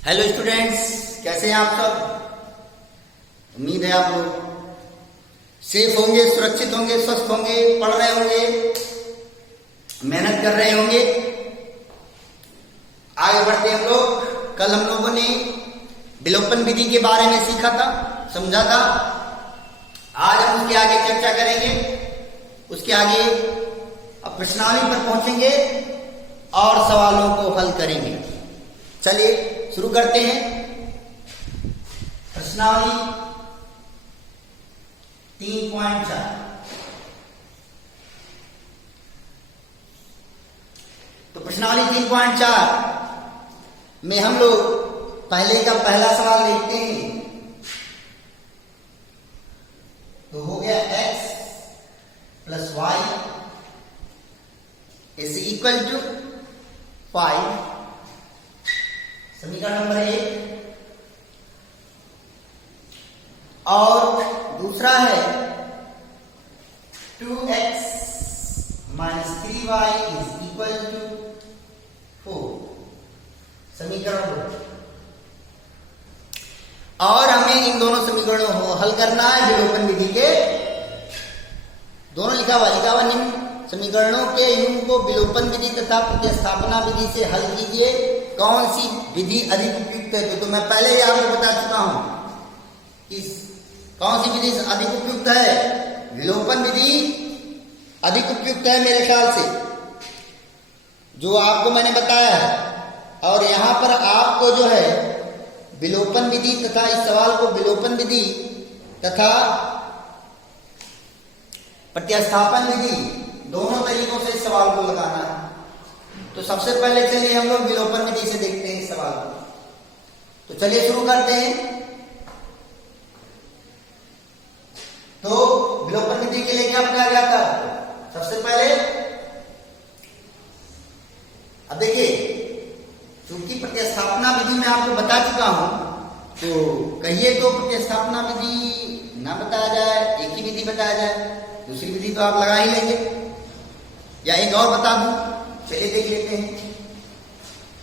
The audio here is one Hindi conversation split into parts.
हेलो स्टूडेंट्स, कैसे हैं आप सब। उम्मीद है आप लोग सेफ होंगे, सुरक्षित होंगे, स्वस्थ होंगे, पढ़ रहे होंगे, मेहनत कर रहे होंगे। आगे बढ़ते हैं हम लोग। कल हम लोगों ने विलोपन विधि के बारे में सीखा था, समझा था। आज हम उसके आगे चर्चा करेंगे, उसके आगे अब प्रश्नावली पर पहुंचेंगे और सवालों को हल करेंगे। चलिए शुरू करते हैं। प्रश्नावली 3.4। तो प्रश्नावली 3.4 में हम लोग पहले का पहला सवाल देखते हैं। तो हो गया x plus y is equal to 5। समीकरण नंबर 1। और दूसरा है 2x minus 3y is equal to 4। समीकरण 2। और हमें इन दोनों समीकरणों को हल करना है विलोपन विधि के। दोनों लिखा हुआ निम्न समीकरणों के युग्म को विलोपन विधि तथा प्रतिस्थापना विधि से हल कीजिए। कौन सी विधि अधिक उपयुक्त है? तो मैं पहले ही आपको बता चुका हूं कि कौन सी विधि अधिक उपयुक्त है। विलोपन विधि अधिक उपयुक्त है मेरे ख्याल से, जो आपको मैंने बताया है। और यहां पर आपको जो है विलोपन विधि तथा इस सवाल को विलोपन विधि तथा प्रतिस्थापन विधि दोनों तरीकों से इस सवाल को लगाना है। तो सबसे पहले चलिए हम लोग विलोपन विधि से देखते हैं इस सवाल को। तो चलिए शुरू करते हैं। तो विलोपन विधि के लिए क्या बताया गया था? सबसे पहले अब देखिए, चूंकि प्रतिस्थापना विधि में आपको बता चुका हूं, तो कहिए तो प्रतिस्थापना विधि ना बताया जाए, एक ही विधि बताया जाए। दूसरी विधि तो आप लगा ही लेंगे, या एक और बता दूं। चलिए देख लेते हैं।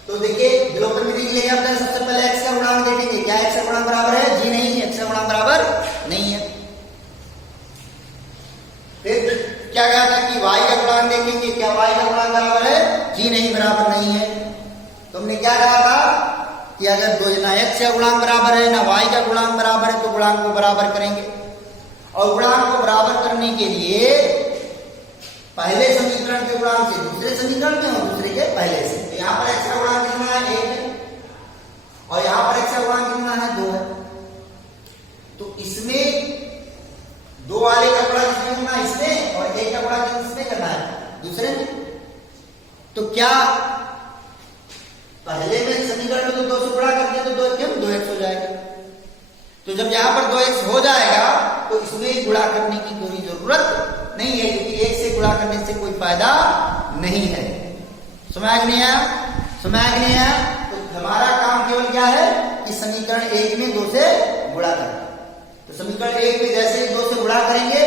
तो देखिए विलोपन विधि के लिए आपने सबसे पहले x का गुणांक देखेंगे। क्या x का गुणांक बराबर है? जी नहीं, x का गुणांक बराबर नहीं है। फिर क्या कहा था कि y का गुणांक देखेंगे। क्या y का गुणांक बराबर है? जी नहीं, बराबर नहीं है। तुमने क्या कहा था कि अगर दो ना x का गुणांक बराबर है ना y का गुणांक बराबर है तो गुणांक को बराबर करेंगे। और गुणांक को बराबर करने के लिए पहले समीकरण के गुणांक से दूसरे समीकरण में और दूसरे के पहले से। तो यहां पर x का गुणांक कितना है? 1 है। और यहां पर x का गुणांक कितना है? 2 है। तो इसमें 2 वाले का गुणा किसमें करना है? इसमें। और 1 का गुणा किसमें करना है? दूसरे में। तो क्या पहले में समीकरण में तो 2 से गुणा करके तो 2x हो जाएगा। तो जब यहां पर 2x हो जाएगा तो इसमें गुणा करने की कोई जरूरत नहीं है, क्योंकि 1 से गुणा करने से कोई फायदा नहीं है। समझ नहीं आया? समझ नहीं आया? तो हमारा काम केवल क्या है कि समीकरण 1 में 2 से गुणा करें। तो समीकरण 1 में जैसे ही 2 से गुणा करेंगे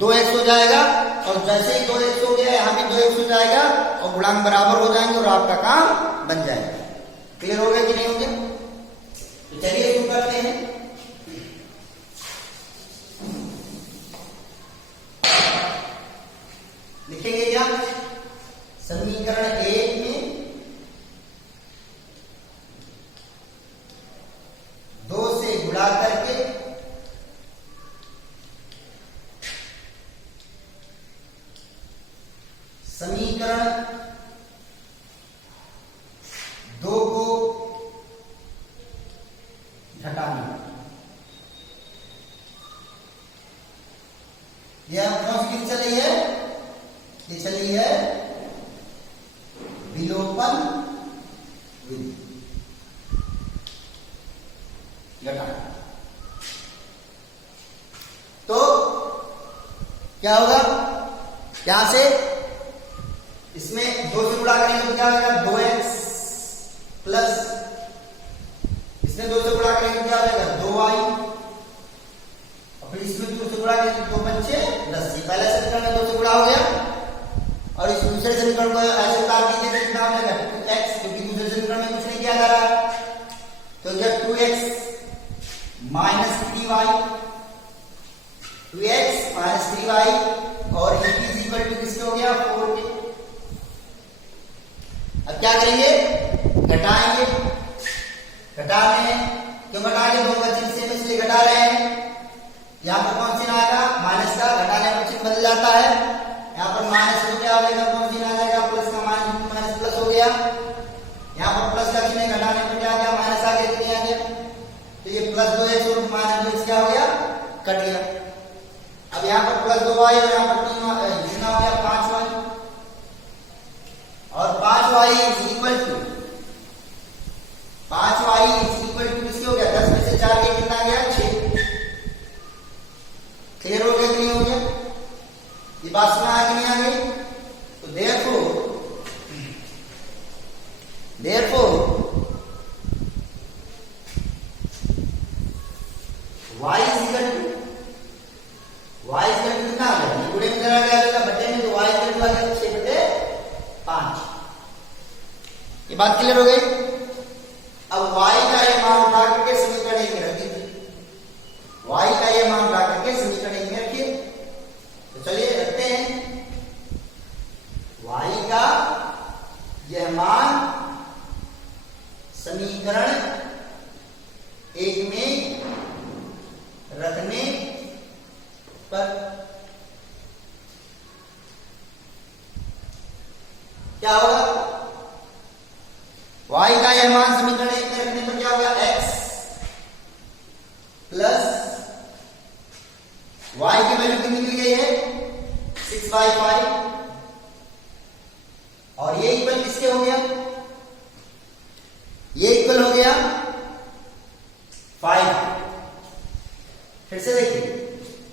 2x हो जाएगा, और जैसे ही 2x हो गया यहां भी 2x हो जाएगा, और गुणांक बराबर हो जाएंगे और आपका काम बन जाएगा। क्लियर हो गया कि नहीं हो गया? तो चलिए शुरू करते हैं। लिखेंगे क्या? समीकरण 1 में 2 से गुणा करके समीकरण 2 को घटाना। यह कौन सी विधि चली है? ये चली है विलोपन विधि। घटाना। तो क्या होगा? यहां से इसमें 2 से गुणा करेंगे तो क्या होगा? 2x प्लस इसमें 2 से गुणा करेंगे तो क्या हो जाएगा? 2y। और फिर इसमें 2 से गुणा करेंगे तो 2 बच्चे 10। पहले समीकरण में 2 से गुणा हो गया, और इस दूसरे समीकरण को ऐसे उतार दीजिए, कितना हो जाएगा? 2x, क्योंकि दूसरे समीकरण में कुछ नहीं किया जा रहा है। अब क्या करेंगे, घटाएंगे, घटाने हैं, क्यों घटाएंगे, दोनों का चिन्ह सेम इसलिए घटा रहे हैं। यहाँ पर कौन चिन्ह आएगा, माइनस का, घटाने पर चिन्ह बदल जाता है। यहाँ पर माइनस तो क्या हो जाएगा, कौन चिन्ह आ जाएगा, प्लस का माइनस, माइनस प्लस हो गया। यहाँ पर प्लस का चिन्ह घटाने पर क्या आ गया, माइनस आ गया, कितनी आ गया, तो ये प्लस 2x और माइनस 2x क्या हो गया, कट गया। अब यहाँ पर प्लस 2y और यहाँ पर 3y, कितना हो गया 5y, और 5y is equal to 5y is equal to किसके हो गया, 10 में से 4 गया, कितना गया 6। क्लियर हो गया कि नहीं हो गया, ये बात सुना है कि नहीं आ गई। तो therefore y is equal to कितना आ गया, गुणे में करा गया बटे में, तो y इक्वल टू आ गया 6/5। ये बात क्लियर हो गई। अब y का ये मान उठा करके समीकरण एक में रख दीजिए, y का ये मान उठा करके समीकरण एक में रखिए। तो चलिए रखते हैं, y का यह मान समीकरण एक में रखने पर क्या होगा, y का यह मान समीकरण एक में रखने पर क्या होगा, x प्लस y की वैल्यू कितनी मिल गई है 6/5, और ये इक्वल किसके हो गया, ये इक्वल हो गया 5। फिर से देखिए,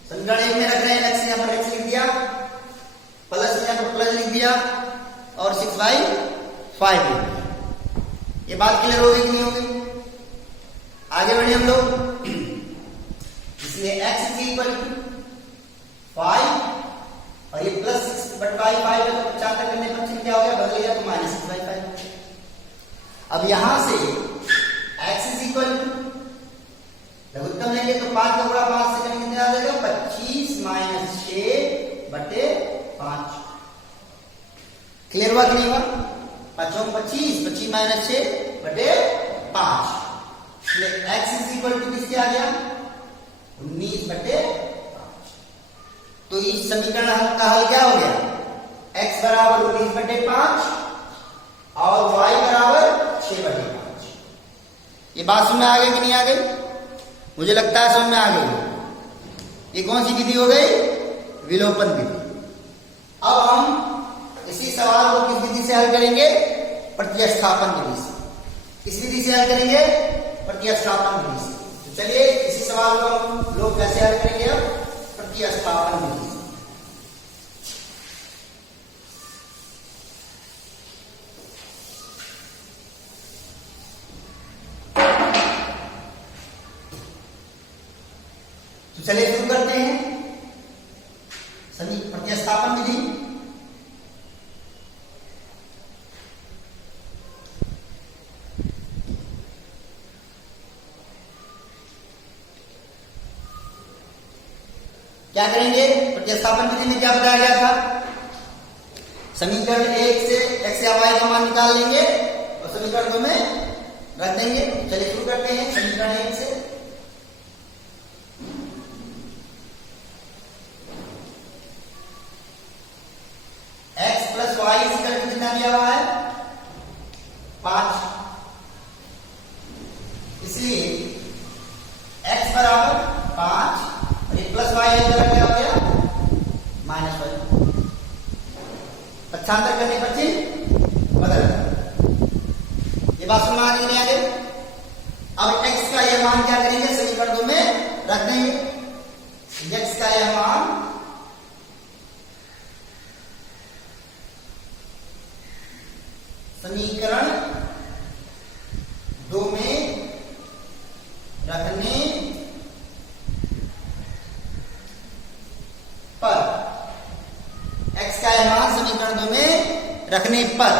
समीकरण एक में रख रहे हैं, x यहां पर x लिख दिया, प्लस यहां पर प्लस लिख दिया, और 6/5 लिख दिया। ये बात क्लियर हो गई कि नहीं हो गई, आगे बढ़े हम लोग। इसलिए x इज इक्वल टू 5 और ये प्लस 6/5 है, तो 50 करने पर चिन्ह क्या हो गया, बदल गया, तो माइनस 6/5। अब यहां से x इज इक्वल टू लघुत्तम लेंगे तो 5 का गुणा 5 से करेंगे, कितना आ जाएगा 25 माइनस 6/5। क्लियर हुआ कि नहीं हुआ, 5 25, 25 minus 6/5। x is equal to किसके आ गया, 19/5। तो इस समीकरण का हल क्या हो गया, x बराबर 19/5 और y बराबर 6/5। ये बात समझ में आ गई कि नहीं आ गई, मुझे लगता है समझ में आ गई। ये कौन सी विधि हो गई, विलोपन विधि। अब हम इसी सवाल को किस विधि से हल करेंगे, प्रतिस्थापन विधि से। इस विधि से हल करेंगे, प्रतिस्थापन विधि से। तो चलिए इसी सवाल को हम लोग कैसे हल करेंगे, अब प्रतिस्थापन विधि से। तो चलिए शुरू करते हैं प्रतिस्थापन विधि। क्या करेंगे, प्रतिस्थापन विधि में क्या बताया गया था, समीकरण एक से x या y का मान निकाल लेंगे और समीकरण 2 में रख देंगे। चलिए शुरू करते हैं समीकरण 1 से। x प्लस वाई कितना दिया हुआ है 5, इसलिए x बराबर 5 और ये प्लस वाई है, क्या हो गया -1। पक्षांतर करने पर चिन्ह बदल गया। ये बात सुनना नहीं आ गई। अब x का यह मान क्या करेंगे, समीकरण 2 में रख देंगे। x का यह मान समीकरण 2 में रखने पर, x का यह मान समीकरण 2 में रखने पर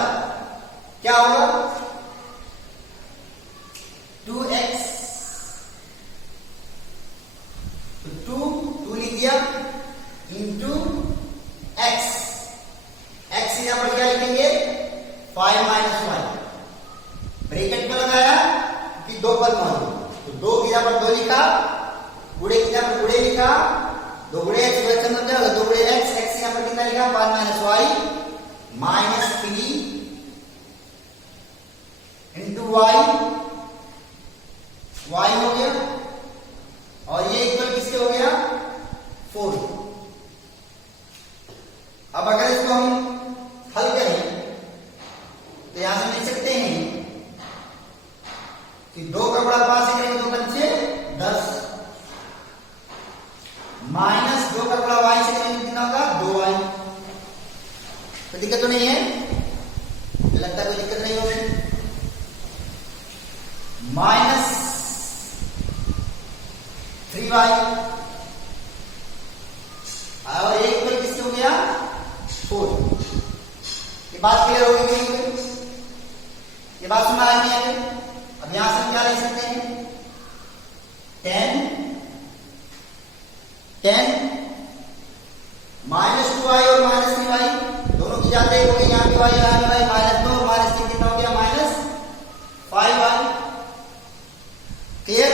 क्या होगा, 2x, तो 2 लिख दिया इंटू x, x यहां पर क्या लिखेंगे 5 - माइनस वाई। ब्रैकेट में लगाया कि दो पद मौजूद, तो दो की जगह पर दो लिखा, गुणे की जगह पर गुणे लिखा, दो गुणे एक्स मतलब क्या होगा, दो गुणे एक्स, एक्स यहाँ पर कितना लिखा 5 minus y minus 3 into y, y हो गया और ये इक्वल किसके हो गया 4। अब अगर इसको हम हल करें तो यहां से लिख सकते हैं कि 2 का बड़ा पास करेंगे 2 पंचे 10 माइनस 2 का बड़ा वाई से करेंगे कितना होगा 2y। कोई दिक्कत तो नहीं है, लगता कोई दिक्कत नहीं होगी। माइनस 3y और एक पर किससे हो गया 4। ये बात क्लियर होगी कि नहीं? ये बात समझ आ रही है? अब यहां से हम क्या लिख सकते हैं 10 माइनस 2y और माइनस 3y दोनों की जाते हो गए, यहाँ भी y यहाँ भी y, माइनस 2 और माइनस 3 कितना हो गया माइनस 5y। क्लियर?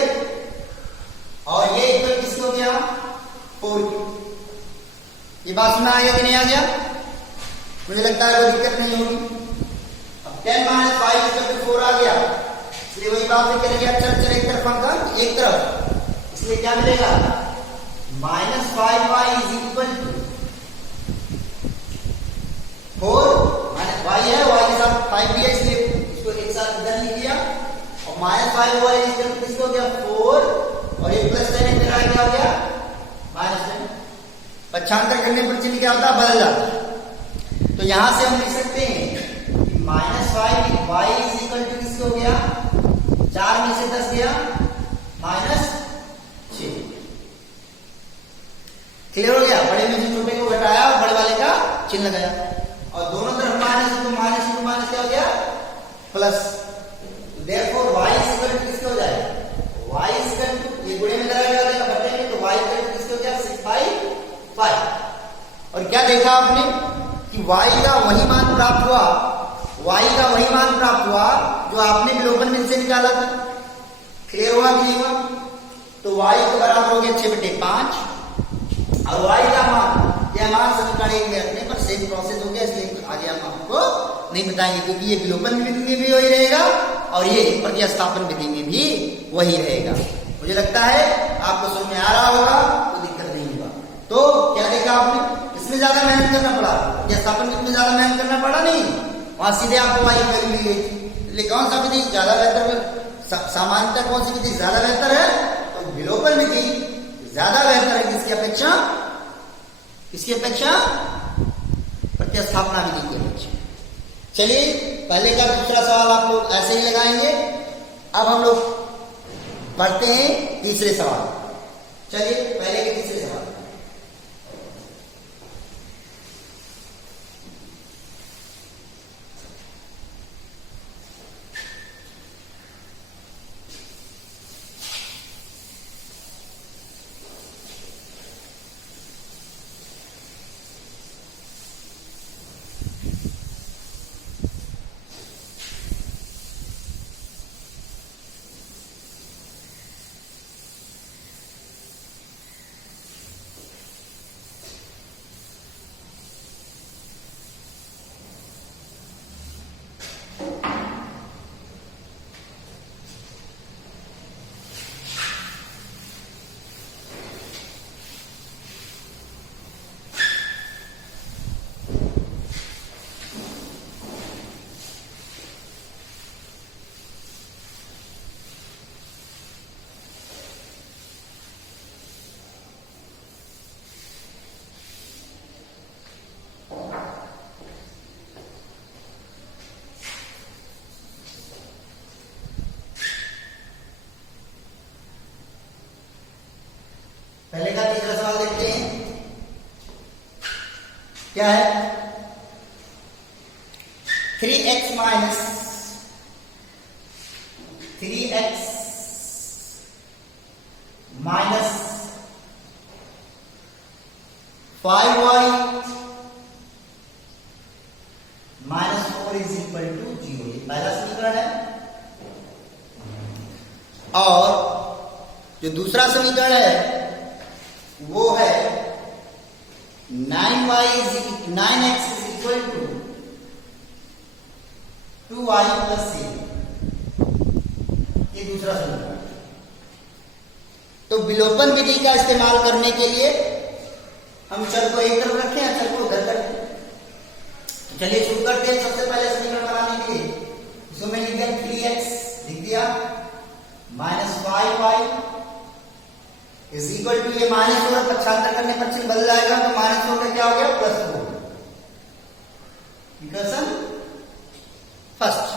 और ये इक्वल किसके हो गया 4। ये बात सुना आ गया कि नहीं आ गया? मुझे लगता है कोई दिक्कत नहीं होगी। अब 10 माइनस 5 इक्वल 4 आ गया, इसलिए वही बात है करेंगे अक्षर एक तरफ अंक एक तरफ, इसलिए क्या मिलेगा minus 5y is equal to 4 minus y है, y के साथ 5 भी है इसलिए इसको एक साथ इधर लिख दिया और minus 5y is equal to किसको हो गया 4 और एक प्लस 10 इधर आ गया हो गया माइनस 10। पक्षांतर करने पर चिन्ह क्या होता है बदल जाता है। तो यहां से हम लिख सकते हैं कि minus 5y is equal to किसको हो गया 4 में से 10 गया माइनस 6। क्लियर हो गया? बड़े में से छोटे को घटाया और बड़े वाले का चिन्ह लगाया और दोनों तरफ माइनस तो माइनस क्या हो गया plus. Therefore y is equal to किसके हो जाएगा y इज इक्वल टू ये गुणे में लगाया जाएगा बटे में, तो y इक्वल टू किसके हो गया 6/5। और क्या देखा आपने कि y का वही मान प्राप्त हुआ, y का वही मान प्राप्त हुआ जो आपने विलोपन में से निकाला था। क्लियर हुआ कि नहीं हुआ? तो y के बराबर हो गया 6/5 और y का मान यह मान समीकरण 1 में रखने पर सेम प्रोसेस हो गया, इसलिए आगे हम आपको नहीं बताएंगे क्योंकि ये विलोपन विधि में भी वही रहेगा और ये प्रतिस्थापन विधि में भी वही रहेगा। मुझे लगता है आपको समझ में आ रहा होगा, कोई दिक्कत नहीं होगा। तो क्या देखा आपने, इसमें ज्यादा मेहनत करना पड़ा, प्रतिस्थापन विधि में ज्यादा मेहनत करना पड़ा नहीं, वहां सीधे आपको y वैल्यू मिल गई। इसलिए कौन सा विधि ज्यादा बेहतर, सामान्यतः कौन सी विधि ज्यादा बेहतर है? तो विलोपन विधि ज्यादा बेहतर है किसकी अपेक्षा प्रतिस्थापना विधि की अपेक्षा। चलिए पहले का दूसरा सवाल आप लोग ऐसे ही लगाएंगे। अब हम लोग पढ़ते हैं तीसरे सवाल। चलिए पहले के तीसरे सवाल। पहले का तीसरा सवाल देखते हैं क्या है। 3x minus 5y minus 4 is equal to 0। पहला समीकरण है। और जो दूसरा समीकरण है वो है 9x is equal to 2y plus c, ये दूसरा समीकरण। तो विलोपन विधि का इस्तेमाल करने के लिए हम चर को एक तरफ रखें या चर को उधर रखें। तो चलिए शुरू करते हैं। सबसे पहले समीकरण बनाने के लिए इसको मैं लिख दिया 3x, लिख दिया minus 5y is equal to, ये माइनस होगा पक्षांतर करने पर चिन्ह बदल जाएगा, तो माइनस होकर क्या हो गया प्लस 4। Equation first.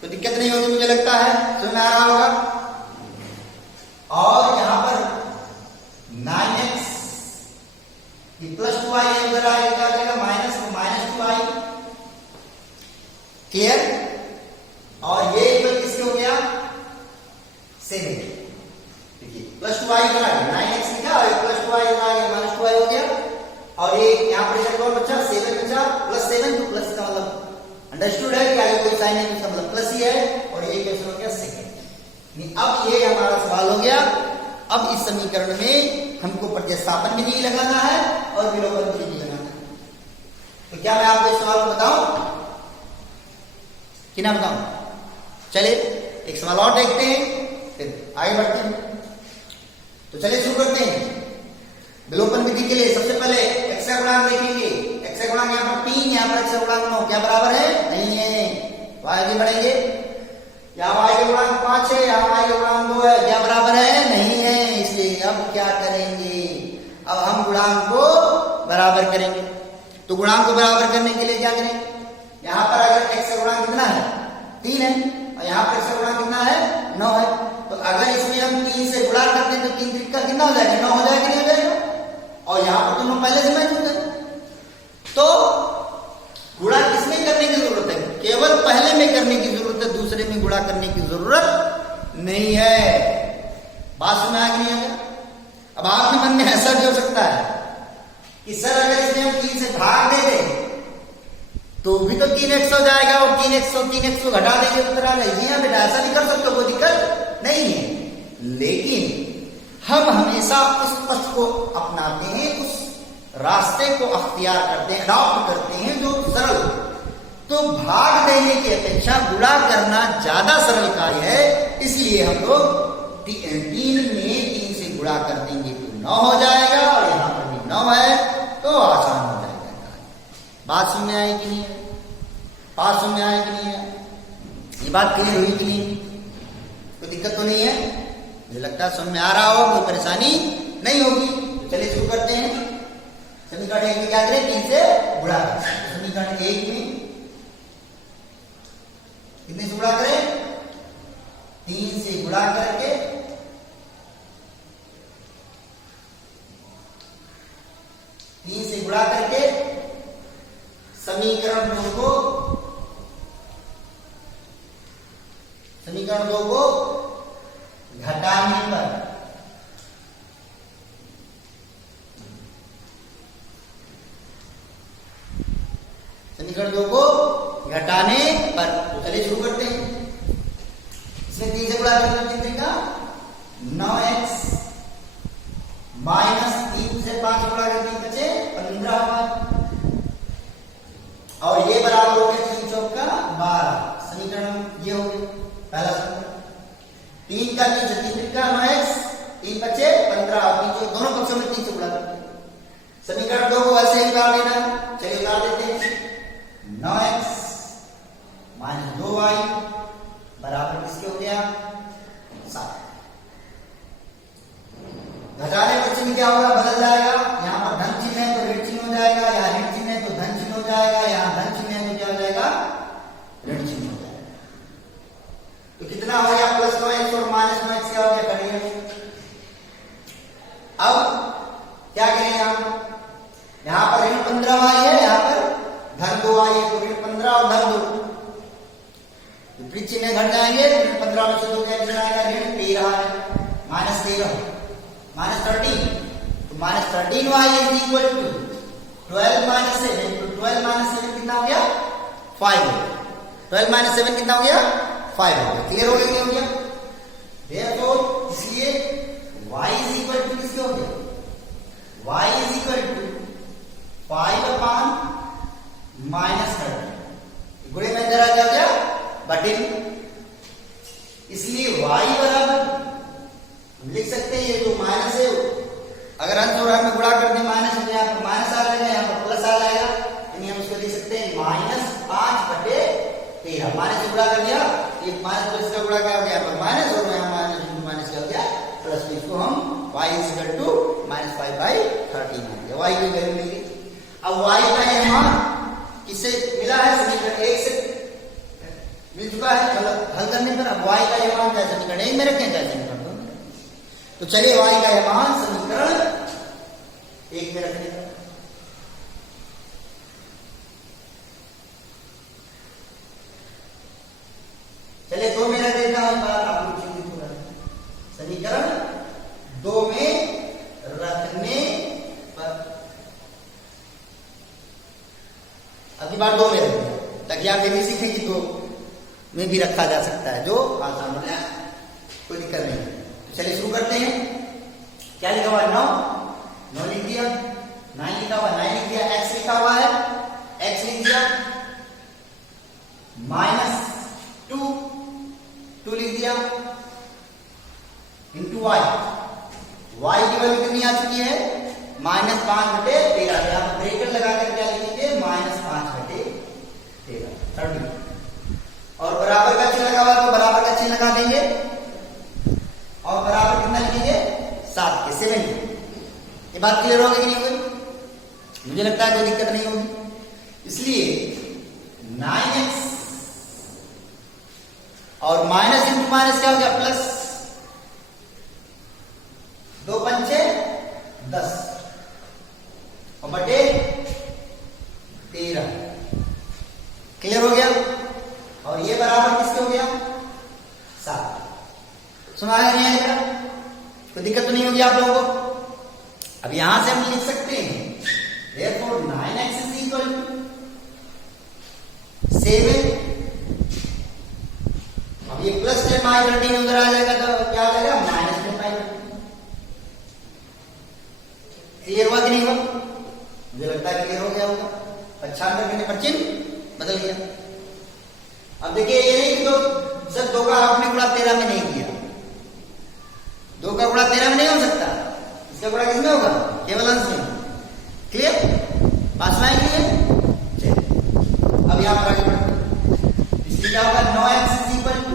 तो दिक्कत नहीं होगी मुझे लगता है, समझ में आ रहा होगा। और यहां पर 9x प्लस 2y इधर आएगा, क्या आ जाएगा माइनस, तो माइनस 2y। क्लियर। और ये इक्वल किसके हो गया 7। देखिए प्लस 2y इधर आ गया, 9x लिखा और प्लस 2y इधर आ गया, माइनस 2y हो गया। और ये यहां पर इधर कौन बचा 7 बचा, प्लस 7, तो प्लस का मतलब अंडरस्टूड है कि आगे कोई साइन है, इसका मतलब प्लस ही है। और ये कैसे हो गया सेकंड। अब ये हमारा सवाल हो गया। अब इस समीकरण में हमको प्रतिस्थापन विधि लगाना है और विलोपन विधि लगाना है। तो क्या मैं आपको इस सवाल को बताऊं कि ना बताऊं? चलिए एक सवाल और देखते हैं, फिर आगे बढ़ते हैं। तो चलिए शुरू करते हैं। विलोपन विधि के लिए सबसे पहले x का गुणांक देखेंगे। x का गुणांक यहाँ पर 3, यहाँ पर x का गुणांक 9, क्या बराबर है? नहीं है। तो आगे बढ़ेंगे। यहाँ y का गुणांक 5 है, यहाँ y का गुणांक 2 है, क्या बराबर है? नहीं है। इसलिए अब क्या करेंगे? अब हम गुणांक को बराबर करेंगे। तो गुणांक को बराबर करने के लिए क्या करेंगे? यहाँ पर अगर x का गुणांक कितना है 3 है और यहाँ पर x का गुणांक कितना है 9 है, तो अगर इसमें हम 3 से गुणा करते हैं तो 3 त्रिक का कितना हो जाएगा 9 हो जाएगा, नहीं हो जाएगा? और यहाँ पर दोनों पहले से मैच हो गए। तो गुणा किसमें करने की जरूरत है? केवल पहले में करने की जरूरत है, दूसरे में गुणा करने की जरूरत नहीं है। बात समझ आ गई है? अब आपके मन में ऐसा भी हो सकता है कि सर अगर इसमें हम 3 से भाग दे दें तो भी तो 3x हो जाएगा और 3x को घटा देंगे उत्तर आ जाएगी। हाँ बेटा ऐसा भी कर सकते हो, कोई दिक्कत नहीं है। लेकिन हम हमेशा उस पथ को अपनाते हैं, उस रास्ते को अख्तियार करते हैं, अडॉप्ट करते हैं जो सरल। तो भाग देने की अपेक्षा गुणा करना ज्यादा सरल कार्य है, इसलिए हम लोग 3 में 3 से गुणा कर देंगे तो 9 हो जाएगा और यहां पर भी 9 है, तो आसान हो जाएगा। बात समझ में आई कि नहीं है? बात समझ में आया कि नहीं है? ये बात क्लियर हुई कि नहीं? कोई दिक्कत तो नहीं है? मुझे लगता है समझ में आ रहा हो, कोई परेशानी नहीं होगी। तो चलिए शुरू करते हैं। समीकरण 1 में क्या करें? 3 से गुणा करें। समीकरण 1 में कितने से गुणा करें? 3 से गुणा करके 3 से गुणा करके समीकरण 2 को घटाने पर समीकरण 2 को घटाने पर। तो चलिए शुरू करते हैं। इसमें 3 से गुणा करना कितने का 9x माइनस 3 से 5 गुणा करके बचे 15 और ये बराबर हो गया 3 चौका 12। समीकरण ये हो गया पहला समीकरण। 3 का 3 का 9x 3 बचे 15 और 3 दोनों पक्षों में 3 से गुणा करते हैं। समीकरण 2 को ऐसे ही उतार देना। चलिए उतार देते हैं। 9x माइनस 2y बराबर किसके हो गया 7। घटाने पर चिन्ह क्या होगा? बदल जाएगा। यहाँ पर धन चिन्ह है तो ऋण चिन्ह हो जाएगा, यहाँ ऋण चिन्ह है तो धन चिन्ह हो जाएगा, यहाँ धन चिन्ह है तो क्या हो जाएगा ऋण चिन्ह हो जाएगा। तो कितना हो गया प्लस 9x और माइनस 9x क्या हो गया करिए। अब क्या करें? यहाँ पर ऋण 15y है, यहाँ पर धन 2y है, तो ऋण 15 और धन 2 विपरीत चिन्ह घट जाएंगे। ऋण 15 में से 2 क्या जाएगा ऋण 13 है, माइनस 13 माइनस 13, तो minus 13y is equal to 12 minus 7, तो 12 माइनस 7 कितना हो गया 5। 12 माइनस 7 कितना हो गया? 5 हो गया। क्लियर हो गया? नहीं हो गया? Therefore, इसलिए y इज इक्वल टू किसके हो गया? y is equal to 5 upon minus 30 गुणे में अंदर आ गया बटे, इसलिए y बराबर हम लिख सकते हैं ये जो माइनस है, अगर अंश और हर में गुणा कर दें माइनस में, यहाँ पर माइनस आ जाएगा, यहाँ पर प्लस आ जाएगा, यानी हम इसको लिख सकते हैं माइनस 5 बटे 13। माइनस से गुणा कर दिया, ये माइनस प्लस का गुणा क्या हो गया? यहाँ पर माइनस और यहाँ माइनस इंटू माइनस क्या हो गया? प्लस। इसको हम y is equal to minus 5/13 आ गया। y की वैल्यू मिल गई। अब y का ये मान किससे मिला है? समीकरण 1 से मिल चुका है। मतलब हल करने पर अब y का ये मान क्या समीकरण 1 में रखें, क्या समीकरण 2 में? तो चलिए y का ये मान समीकरण 1 में रखने का। चलिए 2 में रख देता हूं, बार आप लोग चिंतित हो रहे हैं। समीकरण 2 में रखने पर अगली बार 2 में रख दिया, ताकि आप ये भी सीखें कि 2 में भी रखा जा सकता है, जो आसान है, कोई दिक्कत नहीं। तो चलिए शुरू करते हैं। क्या लिखा हुआ है? 9 लिख दिया, 9 लिखा हुआ, 9 लिख दिया, x लिखा हुआ है, x लिख दिया, माइनस 2 लिख दिया, इंटू y की वैल्यू कितनी आ चुकी है? माइनस 5 बटे 13। यहाँ पर ब्रेकेट लगाकर क्या लिखेंगे? माइनस 5 बटे 13 30। और बराबर का चिन्ह लगा हुआ तो बराबर का चिन्ह लगा देंगे, और बराबर कितना लिखेंगे? 7 के 7। ये बात क्लियर हो गई कि नहीं हुई? मुझे लगता है कोई दिक्कत नहीं होगी। इसलिए 9x और माइनस इंटू माइनस क्या हो गया? प्लस। 2 पंचे 10 और बटे 13। क्लियर हो गया? और ये बराबर किसके हो गया? 7। सुना है नहीं आएगा? कोई दिक्कत तो नहीं होगी आप लोगों को? अब यहां से हम लिख सकते हैं therefore 9x is equal to 7। अब ये प्लस 10/13 उधर आ जाएगा तो क्या हो जाएगा? माइनस 10/13। क्लियर हुआ कि नहीं हुआ? मुझे लगता है क्लियर हो गया होगा। पक्षांतर करने पर चिन्ह बदल गया। अब देखिए ये नहीं कि तो सर 2 का आपने गुणा 13 में नहीं किया, 2 का गुणा 13 में नहीं हो सकता, इसका गुणा किसमें होगा? केवल अंश में। क्लियर? पास लाइन क्लियर? चलिए अब यहां पर आगे बढ़ते। इसलिए क्या होगा? 9x इज इक्वल टू,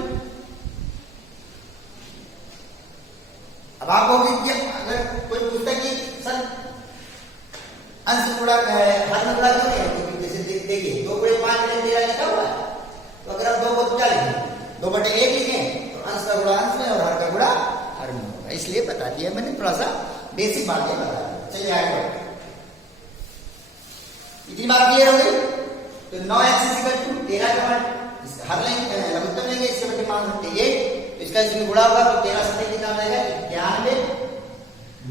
अब आपको अगर कोई पूछता कि सर अंश गुणा हर में गुणा क्यों नहीं? जैसे देखिए 2 गुणे 5 बटे 13 लिखा हुआ है, तो अगर आप 2 को क्या लिखें? 2 बटे 1 लिखें तो अंश का गुणा अंश में और हर का गुणा हर में होगा। इसलिए बता दिया मैंने, थोड़ा सा बेसिक बातें बता दी। चलिए आगे बढ़ते। इतनी बात क्लियर हो गई? तो 9x इज इक्वल टू 13 का मान हर लेंगे, लघुत्तम लेंगे, इसके बटे मान सकते हैं 1, तो इसका इसमें गुणा होगा तो 13 से कितना आ जाएगा? 91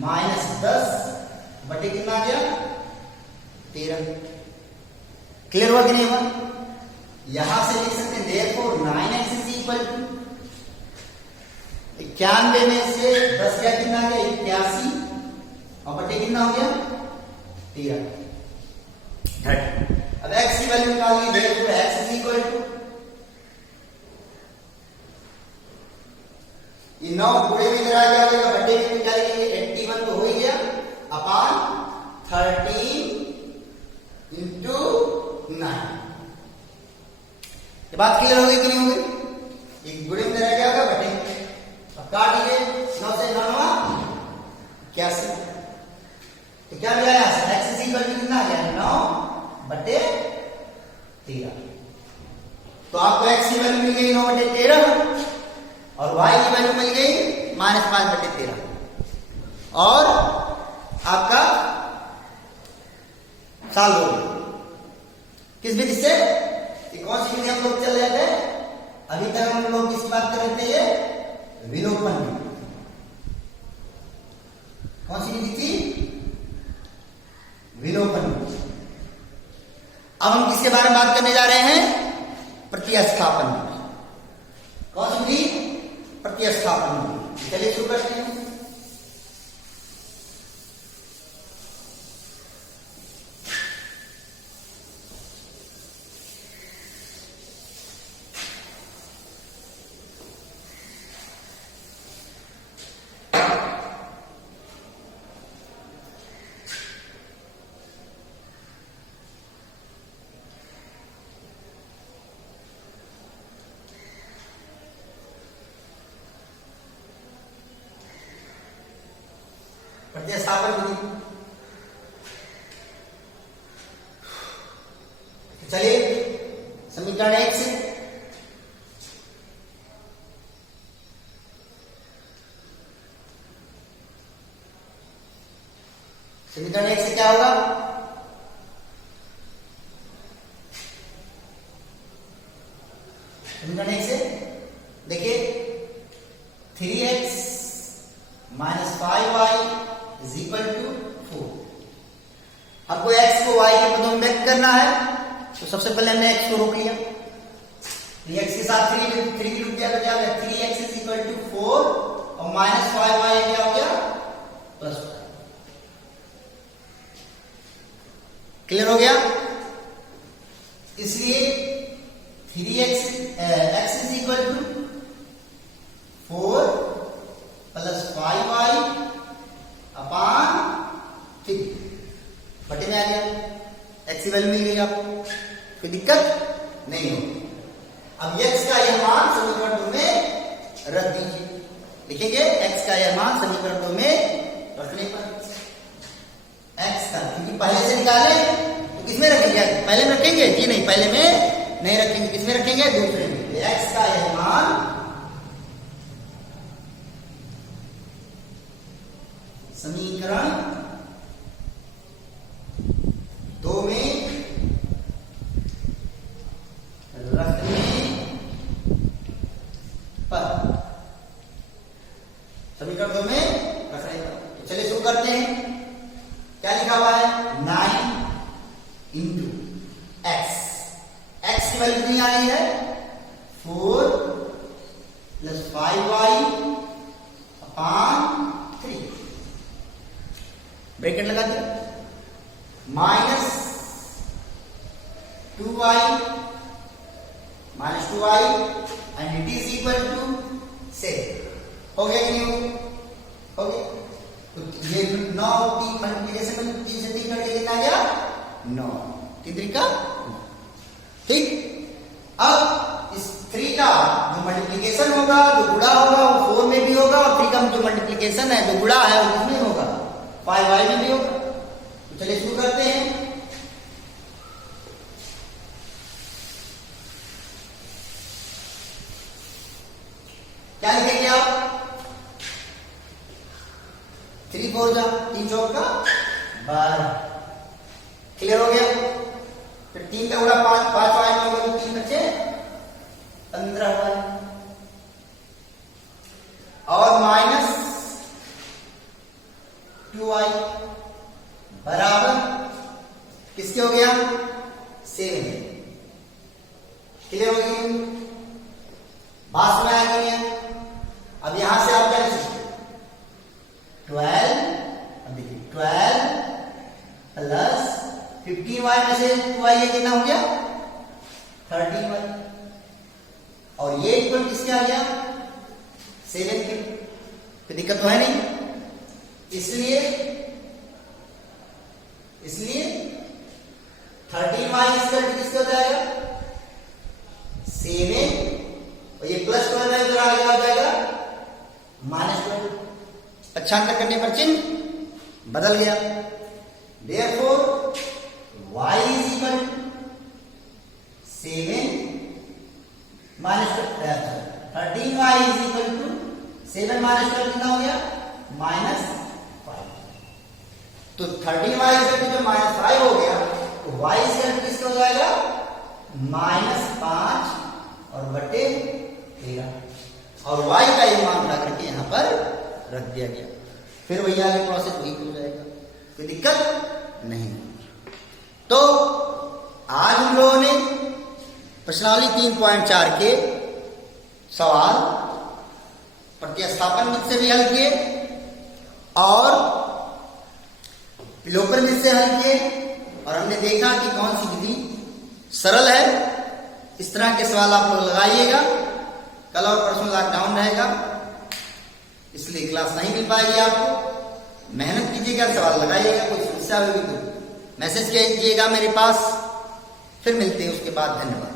माइनस 10 बटे कितना आ गया? 13। क्लियर हुआ कि नहीं हुआ? यहां से लिख सकते हैं therefore 9x is equal to 91 में से 10 क्या कितना आ गया? 81 और बटे कितना हो गया? 13। अब x की वैल्यू निकालनी है, therefore x is equal to ये 9 गुणे में इधर आ जाएगा, बटे में क्या लिखेंगे? 81 तो हो ही गया, अपॉन 13 इंटू 9। ये बात क्लियर हो गई कि नहीं हो गई? एक गुणे में रह गया, बटे अब काट लीजिए, 9 से 9 81। तो क्या मिला यहां से? x इज इक्वल टू कितना आ गया? 9 बटे 13। तो आपको x की वैल्यू मिल गई 9 बटे 13 और y की वैल्यू मिल गई माइनस 5 बटे 13 और आपका साल हो गया। किस विधि से? कौन सी विधि हम लोग चल रहे थे? अभी तक हम लोग किसकी बात कर रहे थे? ये विलोपन विधि। कौन सी विधि थी? विलोपन विधि। अब हम किसके बारे में बात करने जा रहे हैं? प्रतिस्थापन विधि। कौन सी विधि? प्रतिस्थापन विधि। चलिए शुरू करते हैं। प्रतिस्थापन विधि। चलिए समीकरण 1 से समीकरण 1 से क्या होगा? समीकरण 1 से देखिए 3x minus 5y is equal to 4। हमको x को y के पदों में व्यक्त करना है, तो सबसे पहले हमने x को रोक लिया। x के साथ 3 की रूप दिया तो क्या हो गया? 3x इज इक्वल टू 4 और माइनस 5y क्या हो गया? प्लस 5। क्लियर हो गया? इसलिए 3x x is equal to 4 plus 5y upon 3 बटे में आ गया। x की वैल्यू मिल गई आपको, कोई दिक्कत नहीं होगी। अब x का यह मान समीकरण 2 में रख दीजिए। लिखेंगे x का यह मान समीकरण 2 में रखने पर x का, क्योंकि पहले से निकाले तो किसमें रखेंगे? पहले में रखेंगे जी नहीं, पहले में नहीं रखेंगे। किसमें रखेंगे? दूसरे में। x का यह मान समीकरण 2 में रखने पर, समीकरण 2 में रखने पर। चलिए शुरू करते हैं। क्या लिखा हुआ है? 9 इंटू एक्स। एक्स की वैल्यू कितनी आ रही है? 4 प्लस 5y अपान 3। ब्रैकेट लगा दिया। Minus 2y and it is equal to 7। हो गया कि नहीं? हो गया। तो ये 9 3 मल्टीप्लिकेशन में 3 से 3 करके कितना गया? 9। 3 का ठीक। अब इस 3 का जो मल्टीप्लिकेशन होगा, जो गुणा होगा, वो 4 में भी होगा, और 3 का जो मल्टीप्लिकेशन है, जो गुणा है, वो किसमें होगा? 5y में भी होगा। तो चलिए शुरू करते हैं। क्या लिखेंगे आप? 3 4 जा 3 चौक का 12। क्लियर हो गया? फिर 3 का गुणा 5 y में होगा, तो 3 बचे 15y और माइनस 2y बराबर किसके हो गया? 7। क्लियर हो गई? बात में आ गई है। अब यहां से आप क्या लिख सकते? 12, अब देखिए 12 प्लस 15y में से 2y ये कितना हो गया? 13y। और ये इक्वल किसके आ गया? 7 के। कोई दिक्कत तो है नहीं। इसलिए 13y इसका किसके हो जाएगा? 7 और ये प्लस 12 है, इधर आगे आ जाएगा -12। अच्छा अंतर करने पर चिन्ह बदल गया। Therefore y is equal to 7 minus 13y is equal to 7 minus 12 कितना हो गया? -5। तो 13y is equal to जो -5 हो गया, तो y is equal to किसका हो जाएगा? -5 और बटे 13। और y का ये मान उठा करके यहां पर रख दिया गया। फिर वही आगे प्रोसेस वही हो जाएगा, कोई दिक्कत नहीं। तो आज हम लोगों ने प्रश्नावली 3.4 के सवाल प्रतिस्थापन विधि से भी हल किए और विलोपन विधि से हल किए, और हमने देखा कि कौन सी विधि सरल है। इस तरह के सवाल आप लोग लगाइएगा। कल और परसों लॉकडाउन रहेगा, इसलिए क्लास नहीं मिल पाएगी आपको। मेहनत कीजिएगा, सवाल लगाइएगा। कोई समस्या होगी तो मैसेज कीजिएगा मेरे पास। फिर मिलते हैं उसके बाद। धन्यवाद।